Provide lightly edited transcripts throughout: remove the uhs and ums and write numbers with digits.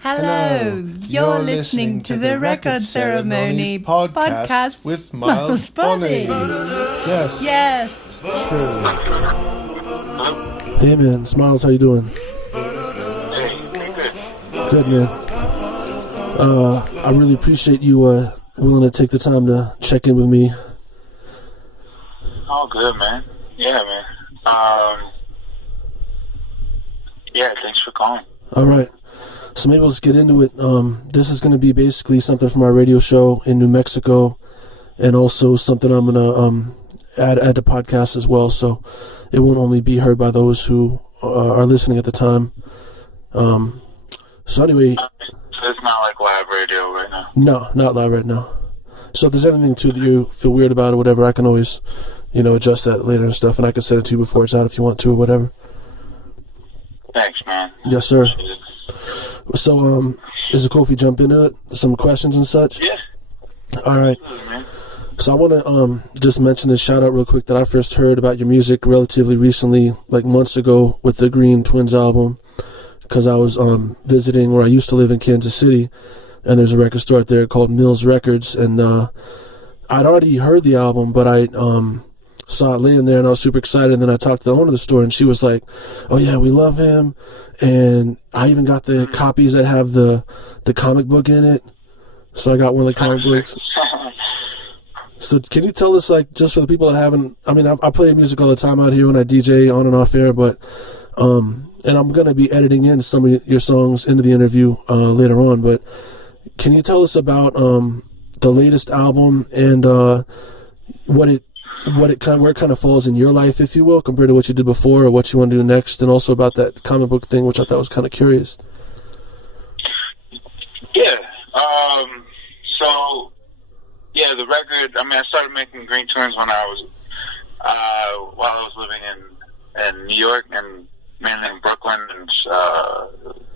Hello, you're listening to the Record Ceremony podcast with Miles Bonny. Yes. True. Hey man, Smiles, how you doing? Good man. I really appreciate you willing to take the time to check in with me. Oh, good man. Yeah, man. Yeah, thanks for calling. All right. So maybe let's get into it. This is going to be basically something from our radio show in New Mexico, and also something I'm going to add to podcast as well. So it won't only be heard by those who are listening at the time. So anyway, so it's not like live radio right now. No, not live right now. So if there's anything too that you feel weird about or whatever, I can always, adjust that later and stuff, and I can send it to you before it's out if you want to or whatever. Thanks, man. Yes, sir. So, is it cool if we jump into it? Some questions and such? Yeah. All right. So I want to just mention this shout out real quick that I first heard about your music relatively recently, like months ago, with the Green Twins album, because I was visiting where I used to live in Kansas City, and there's a record store out there called Mills Records, and I'd already heard the album, but I saw it laying there, and I was super excited. And then I talked to the owner of the store, and she was like, "Oh yeah, we love him." And I even got the copies that have the comic book in it. So I got one of the comic books. So can you tell us, like, just for the people that haven't, I play music all the time out here when I DJ on and off air, but, and I'm going to be editing in some of your songs into the interview later on, but can you tell us about the latest album and where it kind of falls in your life, if you will, compared to what you did before or what you want to do next, and also about that comic book thing, which I thought was kind of curious. Yeah. So, yeah, the record, I started making Green Twins when I was, while I was living in New York, and mainly in Brooklyn and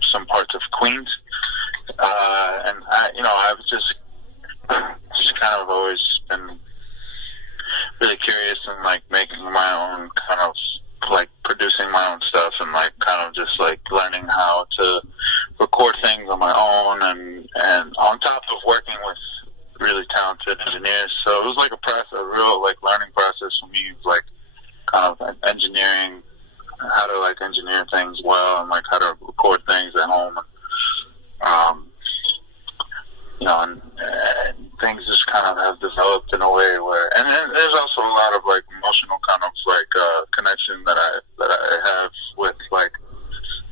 some parts of Queens. And I was just kind of always been really curious and like making my own kind of like producing my own stuff and like kind of just like learning how to record things on my own and on top of working with really talented engineers. So it was like a real like learning process for me, like kind of engineering, how to like engineer things well and like how to record things at home. And things just kind of have developed in a way where, and then there's also a lot of like emotional kind of like connection that I have with like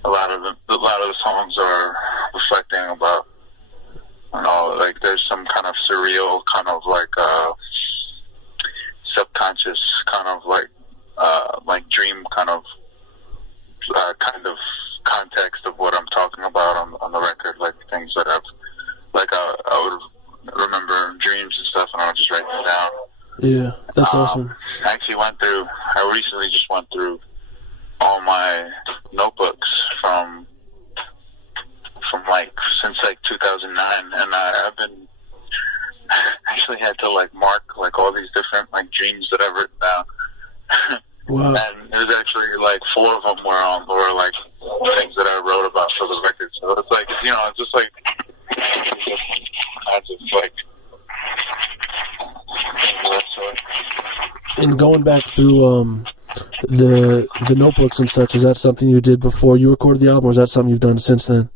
a lot of the songs are reflecting about, like there's some kind of surreal kind of like subconscious kind of like dream kind of context of what I'm talking about on the record, like things that I've like I would remember dreams and stuff, and I would just write them down. Yeah, that's awesome. I recently just went through all my notebooks from like since like 2009, and I've been actually had to like mark like all these different like dreams that I've written down. Wow. And there's actually like 4 of them were like things that I wrote about for the record. So it's like, it's just like different kinds of like and going back through the notebooks and such, is that something you did before you recorded the album, or is that something you've done since then?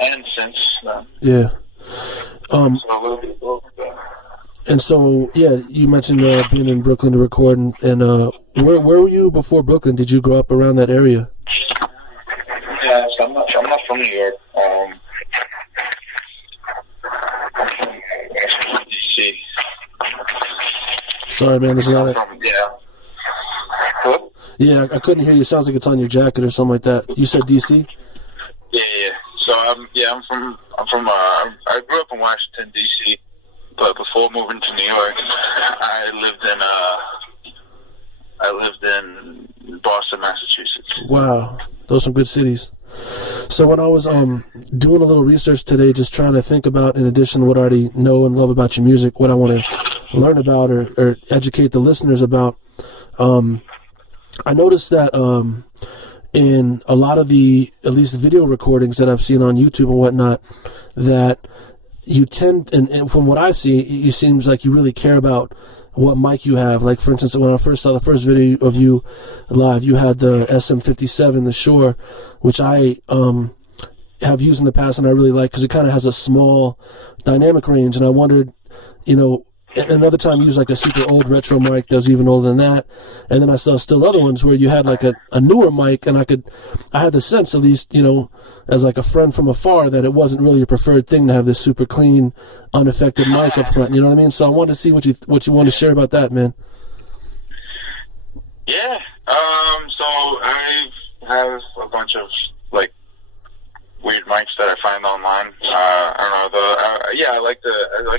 And since then. Yeah. So a little bit both. And so, yeah, you mentioned being in Brooklyn to record, and where were you before Brooklyn? Did you grow up around that area? Yeah, so I'm not from New York. I'm from DC. Sorry, man, there's a lot of... Yeah. What? Yeah, I couldn't hear you. It sounds like it's on your jacket or something like that. You said DC? Yeah. So I grew up in Washington, DC. But before moving to New York, I lived in Boston, Massachusetts. Wow, those are some good cities. So when I was doing a little research today, just trying to think about, in addition to what I already know and love about your music, what I want to learn about or educate the listeners about, I noticed that in a lot of the, at least video recordings that I've seen on YouTube and whatnot, that you tend, and from what I see, it seems like you really care about what mic you have. Like, for instance, when I first saw the first video of you live, you had the SM57, the Shure, which I have used in the past and I really like because it kind of has a small dynamic range. And I wondered, another time you used like a super old retro mic that was even older than that. And then I saw still other ones where you had like a newer mic, and I had the sense, at least, as like a friend from afar, that it wasn't really your preferred thing to have this super clean, unaffected mic up front. You know what I mean? So I wanted to see what you want to share about that, man. Yeah. So I have a bunch of like weird mics that I find online. I don't know. I like the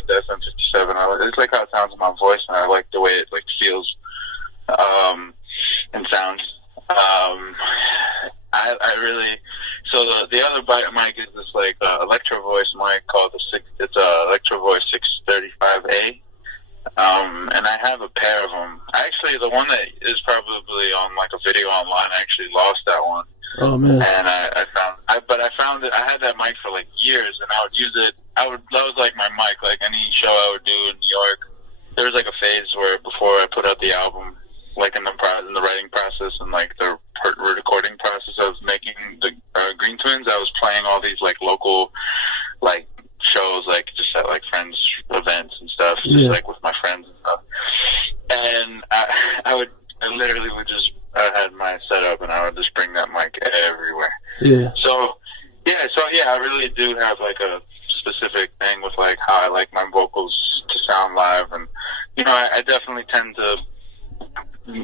SM57. It's like how it sounds in my voice, and I like the way it like feels and sounds. I really. So the other mic is this like Electro Voice mic called it's a Electro Voice 635A. And I have a pair of them. Actually, the one that is probably on like a video online, I actually lost that one. Oh man! And I found it. I had that mic for like years, and I would use it. That was like my mic. Like any show I would do in New York, there was like a phase where before I put out the album, like in the writing process and like the recording process of making the Green Twins, I was playing all these like local like shows, like just at like friends' events and stuff, just like with my friends and stuff. And I literally would just. I had my setup, and I would just bring that mic everywhere. Yeah. So I really do have like a specific thing with like how I like my vocals to sound live, and I definitely tend to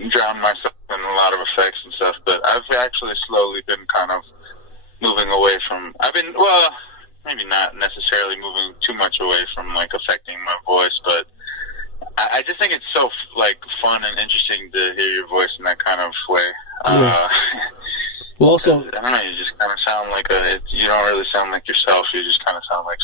drown myself in a lot of effects and stuff. But I've actually slowly been kind of moving away from. Maybe not necessarily moving too much away from like affecting my voice, but. I just think it's so like fun and interesting to hear your voice in that kind of way. Yeah. Well, also, I don't know. You just kind of sound like you don't really sound like yourself. You just kind of sound like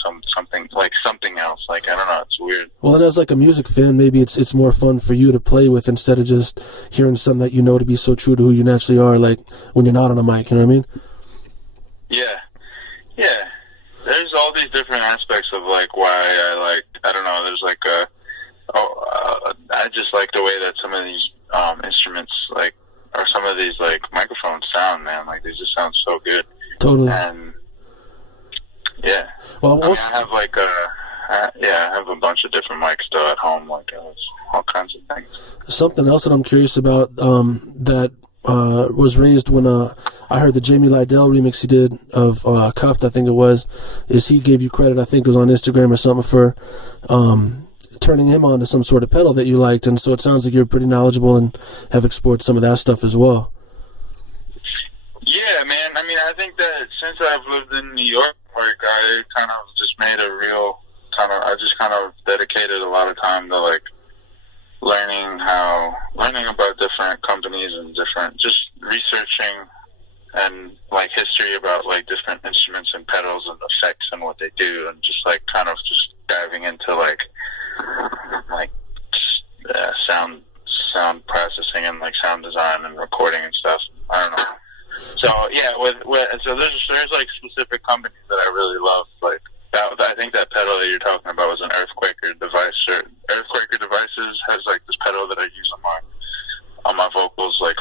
something else. Like I don't know. It's weird. Well, and as like a music fan, maybe it's more fun for you to play with instead of just hearing something that you know to be so true to who you naturally are. Like when you're not on a mic, you know what I mean? Yeah. There's all these different aspects of like why I don't know. There's like I just like the way that some of these instruments, like, or some of these like microphones sound, man. Like they just sound so good. Totally. And yeah. Well, I have like I have a bunch of different mics though at home, like all kinds of things. Something else that I'm curious about that was raised when I heard the Jamie Lydell remix he did of Cuffed, I think it was, is he gave you credit, I think it was on Instagram or something, for turning him on to some sort of pedal that you liked, and so it sounds like you're pretty knowledgeable and have explored some of that stuff as well. Yeah, man. I mean, I think that since I've lived in New York, like I kind of just made I just kind of dedicated a lot of time to like learning about different companies and just researching and like history about like different instruments and pedals and effects and what they do, and just like kind of just diving into like sound processing and like sound design and recording and stuff. I don't know. So yeah, so there's like specific companies that I really love. Like that, I think that pedal that you're talking about was an Earthquaker device. Earthquaker Devices has like this pedal that I use on my vocals. Like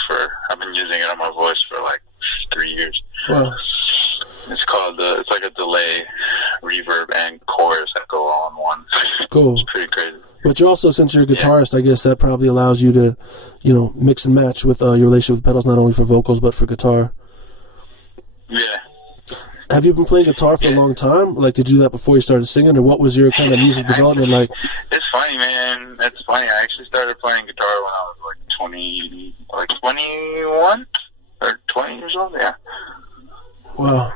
I've been using it on my voice for like 3 years. Wow. It's called it's like a delay, reverb, and chorus that go all in one. Cool. It's pretty crazy. But you're also, since you're a guitarist, I guess that probably allows you to, mix and match with your relationship with pedals, not only for vocals but for guitar. Yeah. Have you been playing guitar for a long time? Like, did you do that before you started singing, or what was your kind of music development like? It's funny, man. It's funny. I actually started playing guitar when I was like 21 or 20 years old. Yeah. Wow.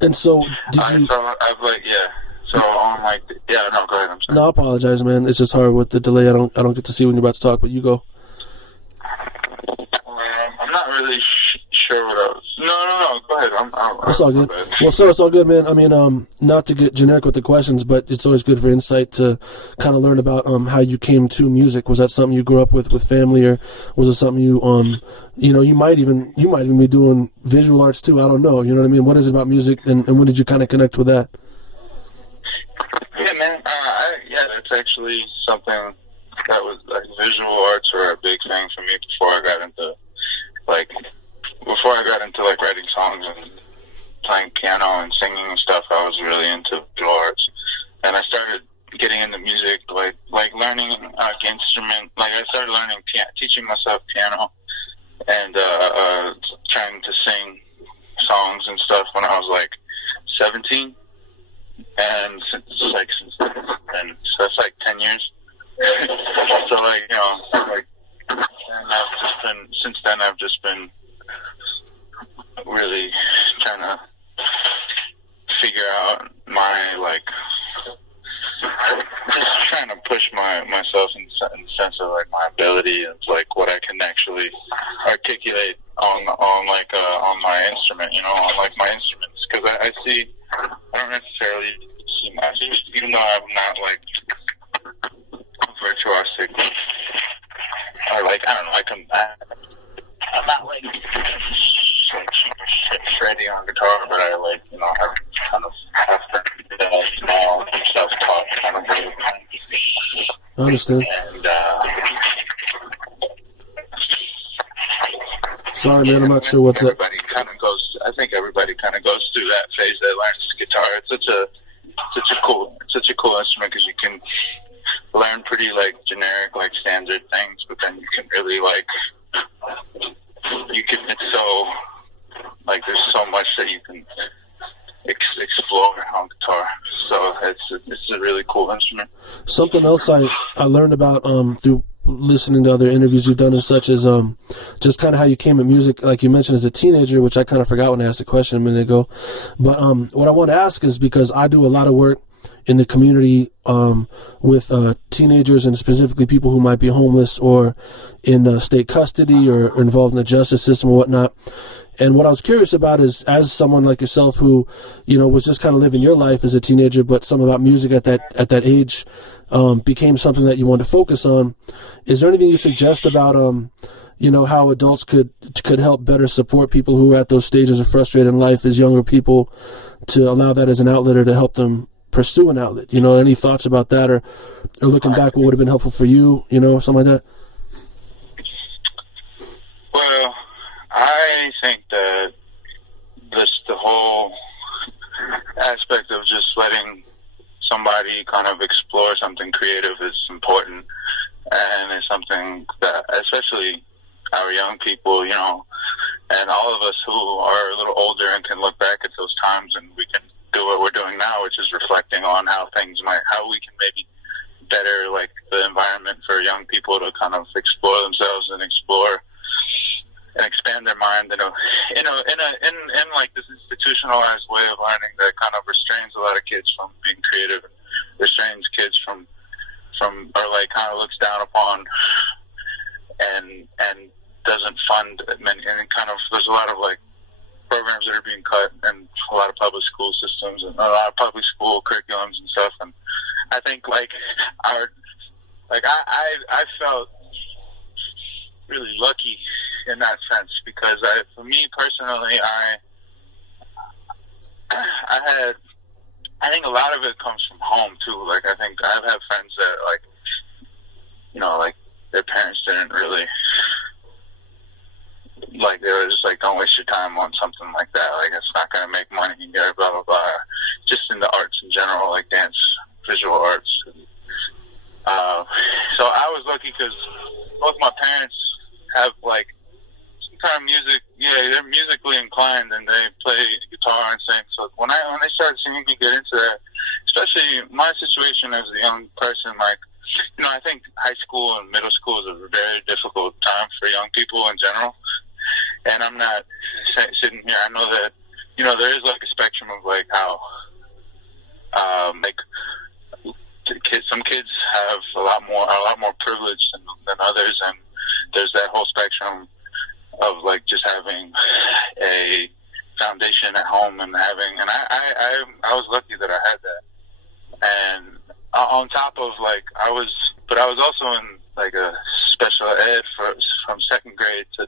And so, did you? So I'm like, yeah. No, go ahead. I'm sorry. No, I apologize, man. It's just hard with the delay. I don't get to see when you're about to talk, but you go. I'm not really sure what I was No. Go ahead. That's all good. Well, so it's all good, man. I mean, not to get generic with the questions, but it's always good for insight to kind of learn about how you came to music. Was that something you grew up with family, or was it something you you might even be doing visual arts too? I don't know. You know what I mean? What is it about music, and when did you kind of connect with that? Yeah, man. That's actually something that was like visual arts were a big thing for me before I got into writing songs and playing piano and singing and stuff. I was really into visual arts, and I started getting into music, like learning instrument. Like I started learning teaching myself piano, and trying to sing songs and stuff when I was like 17, and since then, so that's like 10 years. So since then I've just been really trying to figure out just trying to push myself in the sense of like my ability of like what I can actually articulate on my instrument, on like my instruments, because I don't necessarily see my, even though I'm not like virtuosic, or like I don't know, I'm not like super shreddy on guitar, but I have kind of small self-taught kind of way. I understand. And sorry, man, I'm not sure what that. I think everybody kind of goes through that phase that learns guitar. It's such a cool instrument because you can learn pretty like generic, like standard things, but then you can really it's so like there's so much that you can explore on guitar. So it's a really cool instrument. Something else I learned about through listening to other interviews you've done, and such as just kind of how you came at music, like you mentioned as a teenager, which I kind of forgot when I asked the question a minute ago. But what I want to ask is because I do a lot of work in the community with teenagers, and specifically people who might be homeless or in state custody or involved in the justice system or whatnot. And what I was curious about is, as someone like yourself who, was just kind of living your life as a teenager, but something about music at that age became something that you wanted to focus on. Is there anything you suggest about, how adults could help better support people who are at those stages of frustrated in life as younger people, to allow that as an outlet or to help them pursue an outlet? Any thoughts about that, or looking back, what would have been helpful for you, something like that? Well, I think that the whole aspect of just letting somebody kind of explore something creative is important, and it's something that, especially our young people, and all of us who are a little older and can look back at those times, and we can do what we're doing now, which is reflecting on how we can maybe better like the environment for young people to kind of explore themselves and explore and expand their mind in like this institutionalized way of learning that kind of restrains a lot of kids from being creative, restrains kids from or like kind of looks down upon and doesn't fund many, and kind of there's a lot of like programs that are being cut in a lot of public school systems and a lot of public school curriculums and stuff. And I think I felt really lucky in that sense, because for me personally, I think a lot of it comes from home too. Like I think I've had friends that like their parents didn't really like, they were just like, don't waste your time on something like that. Like it's not going to make money. You got blah blah blah. Just in the arts in general, like dance, visual arts. So I was lucky because both my parents have like some kind of music. Yeah, they're musically inclined and they play guitar and sing. So when they started seeing me get into that, especially my situation as a young person, like I think high school and middle school is a very difficult time for young people in general. And I'm not sitting here. I know that there is like a spectrum of like how some kids have a lot more privilege than others, and there's that whole spectrum of like just having a thing, and I was lucky that I had that. And on top of like I was also in like a special ed from 2nd grade to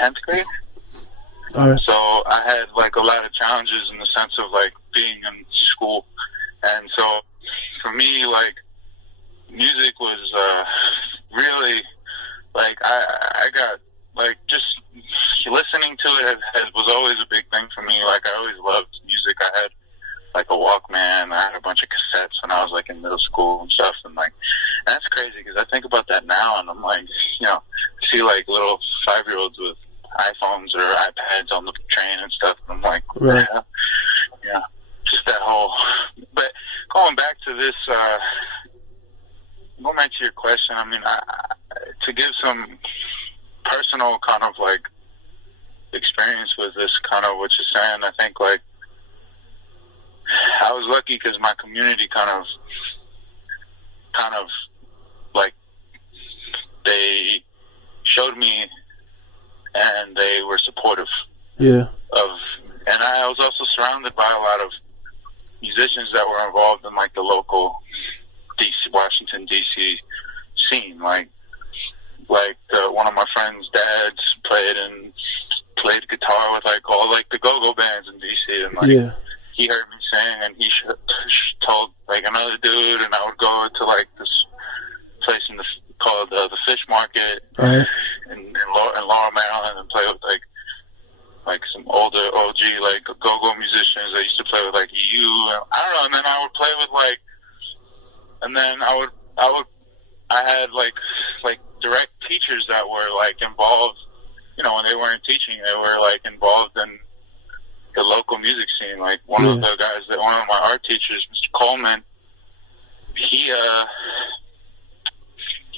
10th grade. All right. So I had like a lot of challenges in the sense of like being in school, and so for me, like music was really like I got like just listening to it was always a big thing for me. Like I always loved music. I had like a Walkman. I had a bunch of cassettes when I was like in middle school and stuff. And like, and that's crazy because I think about that now and I'm like, you know, I see like little 5-year-olds with iPhones or iPads on the train and stuff. And I'm like, right. Yeah, just that whole. But going back to this, going back to your question, I mean, to give some personal kind of like experience with this kind of what you're saying, I think like I was lucky because my community kind of like they showed me and they were supportive. Yeah. And I was also surrounded by a lot of musicians that were involved in like the local Washington DC scene. Like one of my friend's dads played guitar with like all like the go-go bands in DC, and like he heard me sing and he told like another dude, and I would go to like this place called the Fish Market in Laurel, Maryland, and play with like some older OG like go-go musicians that used to play with like EU. I don't know, and then I would play with like, and then I had like direct teachers that were like involved, you know, when they weren't teaching, they were like involved in the local music scene. Like one of my art teachers, Mr. Coleman, he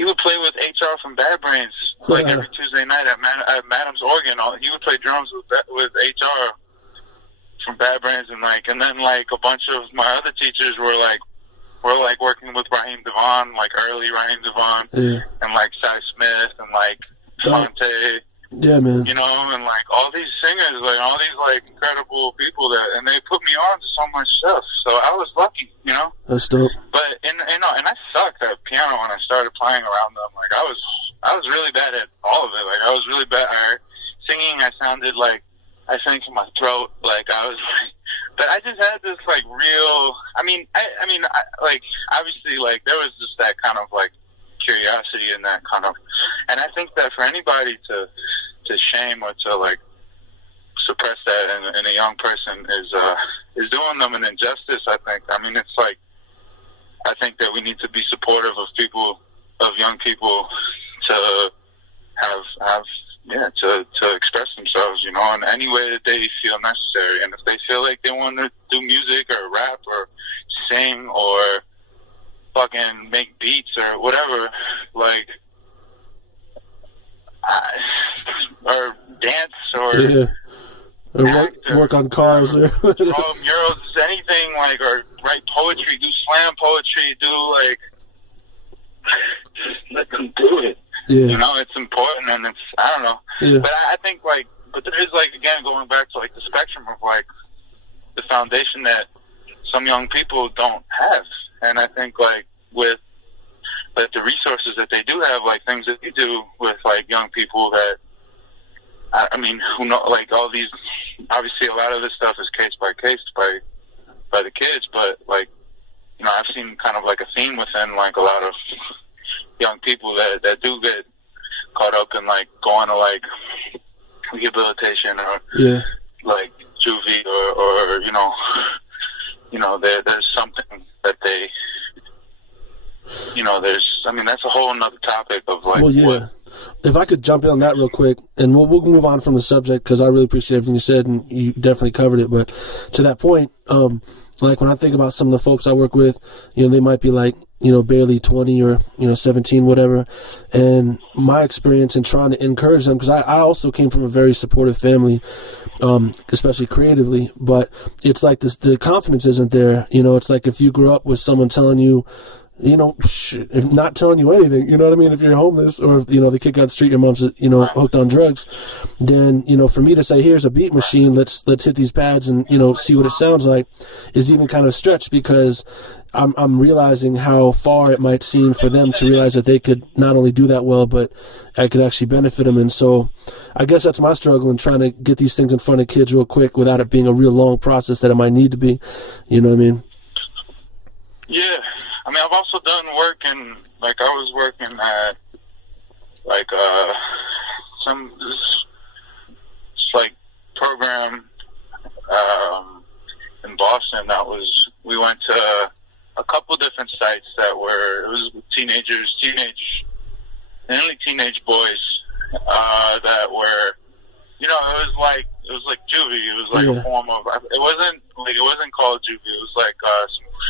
would play with HR from Bad Brains like every Tuesday night at Madam's Organ. He would play drums with HR from Bad Brains, and then like a bunch of my other teachers were working with Raheem Devon, like early Raheem Devon, and like Cy Smith and like Fonte. Yeah, man. You know, and like all these singers, like all these like incredible people and they put me on to so much stuff. So I was lucky, you know. That's dope. But and I sucked at piano when I started playing around them. Like I was really bad at all of it. Like I was really bad at singing. I sounded like I sang from my throat. Like I was like, but I just had this like real. I mean, like obviously like there was just that kind of like curiosity and that kind of, and I think that for anybody to shame or to like suppress that in a young person is doing them an injustice. I think. I mean, it's like I think that we need to be supportive of young people to have to express themselves, you know, in any way that they feel necessary. And if they feel like they want to do music or rap or sing or fucking make beats or whatever, like, or dance or work on cars or draw murals, anything, like, or write poetry, do slam poetry, do like, let them do it. Yeah. You know, it's important, and it's, I don't know. Yeah. But I think, like, but there is, like, again, going back to, like, the spectrum of, like, the foundation that some young people don't have. And I think, like, with, like, the resources that they do have, like, things that you do with, like, young people that, I mean, who know, like, all these, obviously a lot of this stuff is case by case by the kids, but, like, you know, I've seen kind of, like, a theme within, like, a lot of young people that do get caught up in like going to like rehabilitation or like juvie or you know there's something that they, you know, there's, I mean, that's a whole nother topic of like what. If I could jump in on that real quick, and we'll move on from the subject because I really appreciate everything you said and you definitely covered it. But to that point, like when I think about some of the folks I work with, you know, they might be like, you know, barely 20 or, you know, 17, whatever. And my experience in trying to encourage them, because I also came from a very supportive family, especially creatively, but it's like this, the confidence isn't there. You know, it's like if you grew up with someone telling you, if not telling you anything, you know what I mean? If you're homeless or if, the kid got the street, your mom's, hooked on drugs, then, for me to say, here's a beat machine, let's hit these pads and, see what it sounds like is even kind of stretched because I'm realizing how far it might seem for them to realize that they could not only do that well, but I could actually benefit them. And so I guess that's my struggle in trying to get these things in front of kids real quick without it being a real long process that it might need to be. You know what I mean? Yeah. I mean, I've also done work I was working at, this program, in Boston we went to a couple different sites it was with mainly teenage boys, that were, it was like juvie. It was like a form of, it wasn't called juvie. It was like,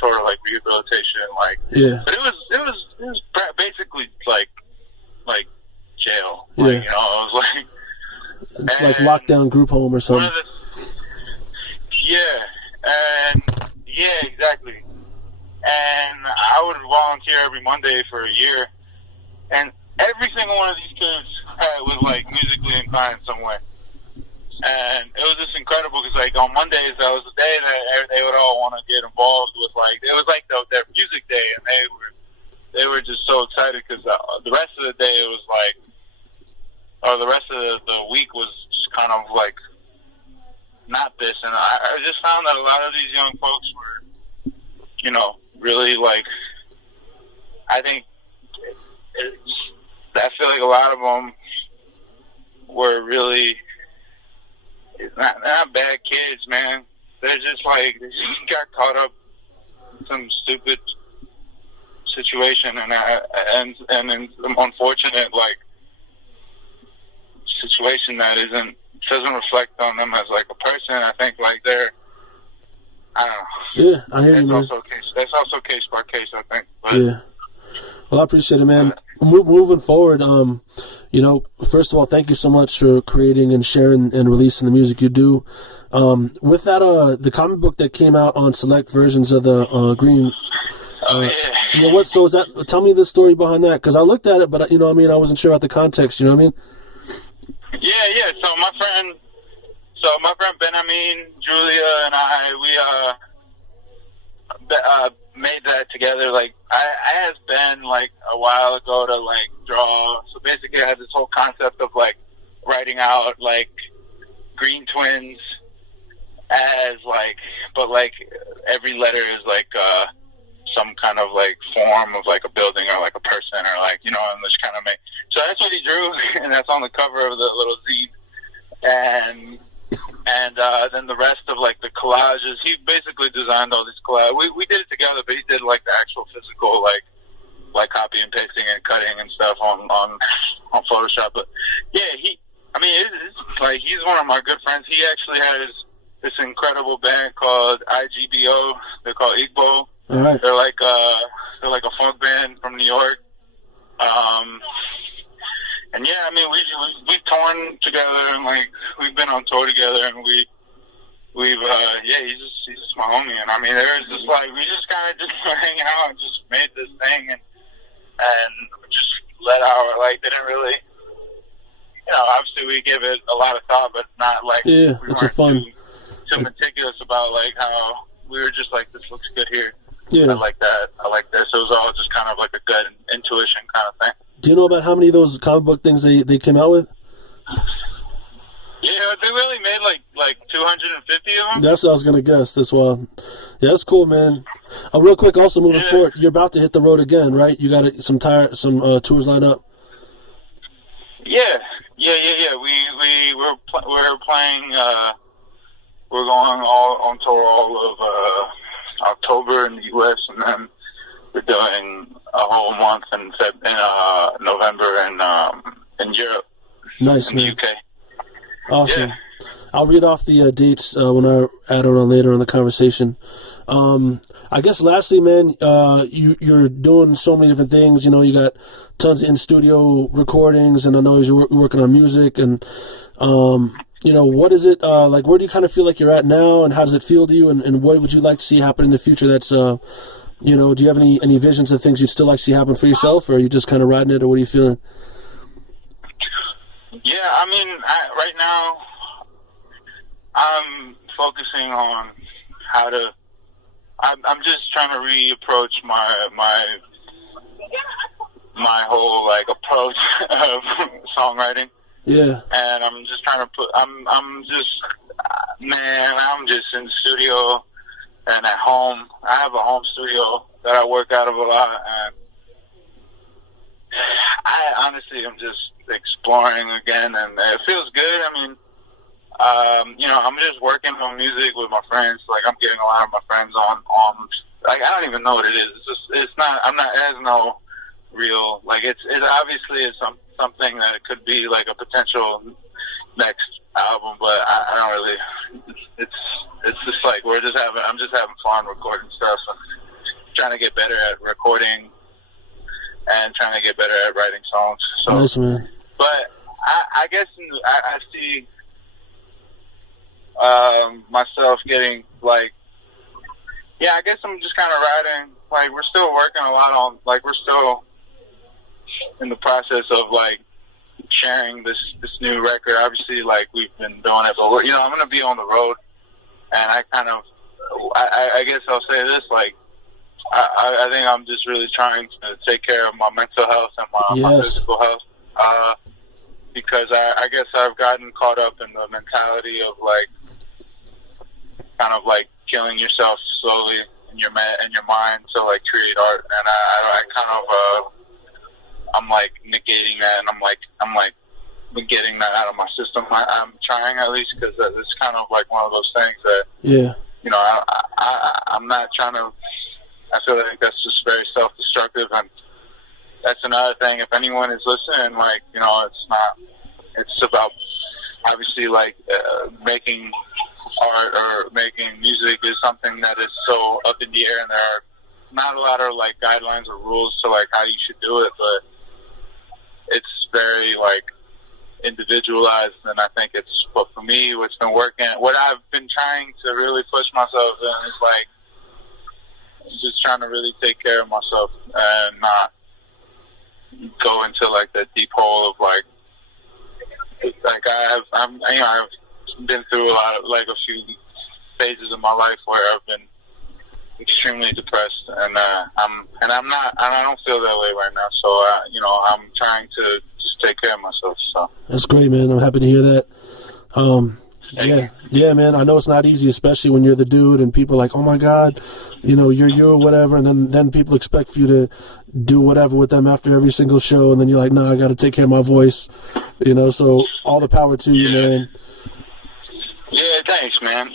some sort of rehabilitation, but it was basically like jail. It was like, it's like lockdown group home or something. Exactly. And I would volunteer every Monday for a year, and every single one of these kids was musically inclined some way. And it was just incredible because on Mondays that was the day that they would all want to get involved with it was their music day, and they were just so excited because the rest of the day it was the rest of the week was just kind of not this. And I just found that a lot of these young folks were, really I think I feel like a lot of them were really not bad kids, man. They're just they just got caught up in some stupid situation and in some unfortunate situation that doesn't reflect on them as a person. I think they're, I don't know. Yeah, I hear you, man. That's also case by case, I think. But, yeah. Well, I appreciate it, man. Moving forward, first of all, thank you so much for creating and sharing and releasing the music you do. With that, the comic book that came out on select versions of the Green. So is that? Tell me the story behind that, because I looked at it, but I wasn't sure about the context. You know what I mean? Yeah. So my friend Benjamin, Julia, and I, we made that together. I asked Ben a while ago to draw. So basically, I had this whole concept of writing out green twins as but every letter is some kind of form of a building or a person or and just kind of make. So that's what he drew, and that's on the cover of the little zine. And then the rest of the collages, he basically designed all these collages. We did it together, but he did the actual physical copy and pasting and cutting and stuff on Photoshop. But yeah, he's one of my good friends. He actually has this incredible band called IGBO. They're called Igbo. All right. They're like a funk band from New York. And yeah, we've torn together and we've been on tour together, and he's just my homie. And there's just we just kind of just hanging out and just made this thing and just let our didn't really, obviously we give it a lot of thought, but not we weren't too meticulous about how we were just this looks good here. Yeah. I like that. I like this. It was all just kind of a gut intuition kind of thing. Do you know about how many of those comic book things they came out with? Yeah, they really made like 250 of them. That's what I was gonna guess. That's wild. Yeah, that's cool, man. Real quick, also moving forward, you're about to hit the road again, right? You got some tours lined up. Yeah. We're playing. We're going on tour all of October in the U.S. and then we're doing a whole month in November in Europe. Nice, in man. the UK. Awesome. Yeah. I'll read off the dates when I add it on later in the conversation. I guess lastly, man, you're doing so many different things. You got tons of in-studio recordings, and I know you're working on music. And, what is it like? Where do you kind of feel like you're at now, and how does it feel to you? And what would you like to see happen in the future that's You know, do you have any visions of things you'd still like to see happen for yourself, or are you just kind of riding it, or what are you feeling? Yeah, I mean, right now, I'm focusing on how to. I'm just trying to reapproach my whole like approach of songwriting. Yeah. And I'm just trying to put. I'm just in the studio and at home. I have a home studio that I work out of a lot, and I honestly am just exploring again, and it feels good. I mean, I'm just working on music with my friends. Like, I'm getting a lot of my friends on like, I don't even know what it is. It has no real, like, it obviously is something that it could be like a potential next album, but I don't really, it's just like, I'm just having fun recording stuff and trying to get better at recording and trying to get better at writing songs. So, nice, man. But I guess I see myself getting like, yeah, I guess I'm just kind of writing. Like, we're still working a lot on, like, we're still in the process of like sharing this new record. Obviously, like, we've been doing it, but I'm going to be on the road, and I guess I'll say this, like, I think I'm just really trying to take care of my mental health and my physical health, because I guess I've gotten caught up in the mentality of like, kind of like killing yourself slowly in your mind to like create art, and I kind of I'm like negating that, and I'm like getting that out of my system. I'm trying, at least, because it's kind of like one of those things that I'm not trying to. I feel like that's just very self-destructive, and that's another thing. If anyone is listening, like, it's about, obviously, like, making art or making music is something that is so up in the air, and there are not a lot of, like, guidelines or rules to, like, how you should do it, but it's very, like, individualized, and I think it's, but for me, what's been working, what I've been trying to really push myself in is, like, just trying to really take care of myself and not go into like that deep hole of like I've been through a lot of, like, a few phases of my life where I've been extremely depressed, and I don't feel that way right now. So I'm trying to just take care of myself. So that's great, man. I'm happy to hear that. Yeah, man. I know it's not easy, especially when you're the dude and people are like, oh my God, you're you or whatever, and then people expect for you to do whatever with them after every single show, and then you're like, no, I got to take care of my voice, so all the power to you, man. Yeah, thanks, man.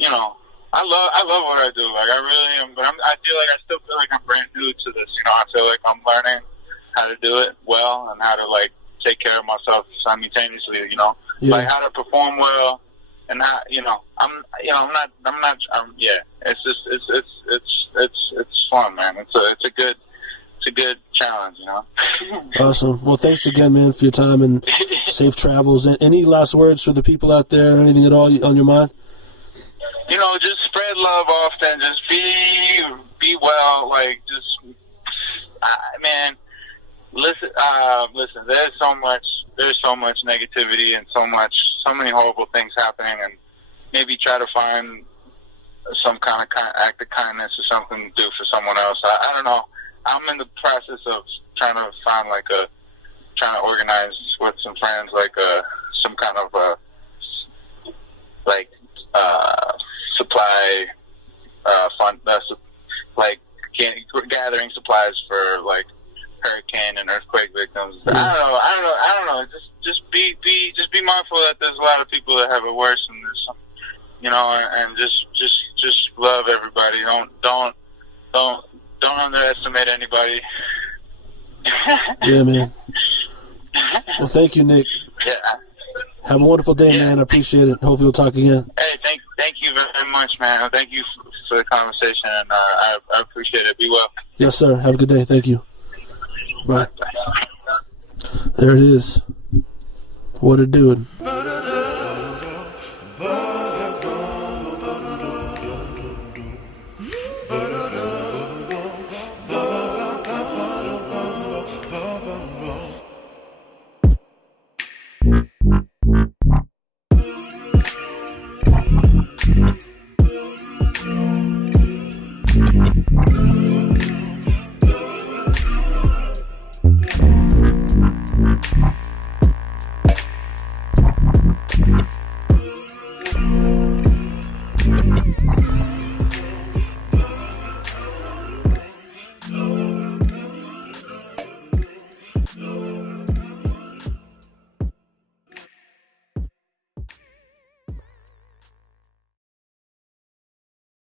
I love what I do. Like, I really am, but I still feel like I'm brand new to this. I feel like I'm learning how to do it well and how to, like, take care of myself simultaneously, like how to perform well. And it's just, it's fun, man. It's a good challenge, Awesome. Well, thanks again, man, for your time, and safe travels. Any last words for the people out there? Anything at all on your mind? Just spread love often. Just be well. Like, just, man, listen, there's so much negativity and so many horrible things happening, and maybe try to find some kind of act of kindness or something to do for someone else. I don't know. I'm in the process of trying to organize with some friends, like, some kind of, supply, fund, like, gathering supplies for, like, hurricane and earthquake victims. I don't know. Just be mindful that there's a lot of people that have it worse, and there's and just love everybody. Don't underestimate anybody. Yeah, man. Well, thank you, Nick. Yeah. Have a wonderful day, man. I appreciate it. Hopefully we'll talk again. Hey, thank you very much, man. Thank you for the conversation, and I appreciate it. Be well. Yes, sir. Have a good day. Thank you. Bye. There it is. What a dude.